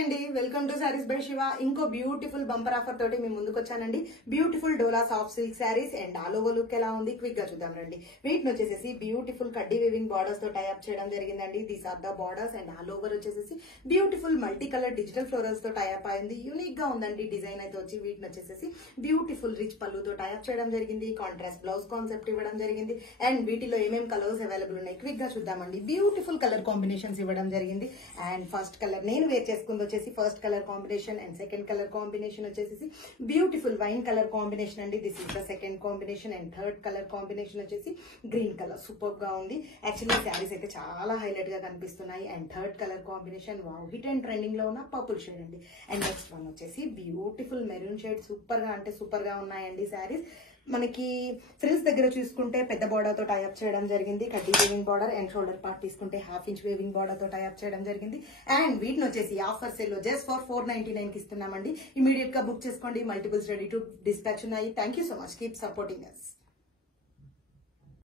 అండి welcome to saris by Shiva. ఇంకో beautiful bumper offer తోటి మేము ముందుకు వచ్చానండి. Beautiful dola soft silk saris and all over look ఎలా ఉంది క్విక్ గా చూద్దాం రండి. వీటిని వచ్చేసి బ్యూటిఫుల్ కడ్డీ వీవింగ్ బార్డర్స్ తో టైఅప్ చేయడం జరిగిందండి. These are the borders and all over వచ్చేసి beautiful multi colour digital florals తో టైఅప్ అయింది. యూనిక్ గా ఉందండి డిజైన్ అయితే వచ్చి. వీటిని వచ్చేసి బ్యూటిఫుల్ రిచ్ పళ్ళుతో టైఅప్ చేయడం జరిగింది. కాంట్రాస్ట్ బ్లౌజ్ కాన్సెప్ట్ ఇవ్వడం జరిగింది. అండ్ వీటిలో ఏమేం కలర్స్ అవైలబుల్ ఉన్నాయి క్విక్ గా చూద్దామండి. బ్యూటిఫుల్ కలర్ కాంబినేషన్స్ ఇవ్వడం జరిగింది. అండ్ ఫస్ట్ కలర్ నేను వేర్ చేసుకుంది వచ్చేసి first colour combination and second colour combination వచ్చేసి బ్యూటిఫుల్ వైన్ కలర్ కాంబినేషన్ అండి. This is the second combination and third colour combination వచ్చేసి గ్రీన్ కలర్. సూపర్ గా ఉంది. యాక్చువల్లీ శారీస్ అయితే చాలా హైలైట్ గా కనిపిస్తున్నాయి. And third colour combination wow hit and trending లో ఉన్న పర్పుల్ షేడ్ అండి. అండ్ నెక్స్ట్ వన్ వచ్చేసి బ్యూటిఫుల్ మెరూన్ షేడ్. సూపర్ గా అంటే సూపర్ గా ఉన్నాయండి శారీస్. మనకి ఫ్రిల్స్ దగ్గర చూసుకుంటే పెద్ద బార్డర్ తో టైఅప్ చేయడం జరిగింది. కడ్డీ weaving border and shoulder part తీసుకుంటే హాఫ్ ఇంచ్ వేవింగ్ బార్డర్ తో టైఅప్ చేయడం జరిగింది. అండ్ వీటిని వచ్చేసి ఆఫర్ సేల్ లో జస్ట్ ఫర్ 499 కి ఇస్తున్నామండి. ఇమీడియట్ గా బుక్ చేసుకోండి. మల్టిపుల్స్ రెడీ టు డిస్పాచ్ ఉన్నాయి. Thank you so much. Keep supporting us.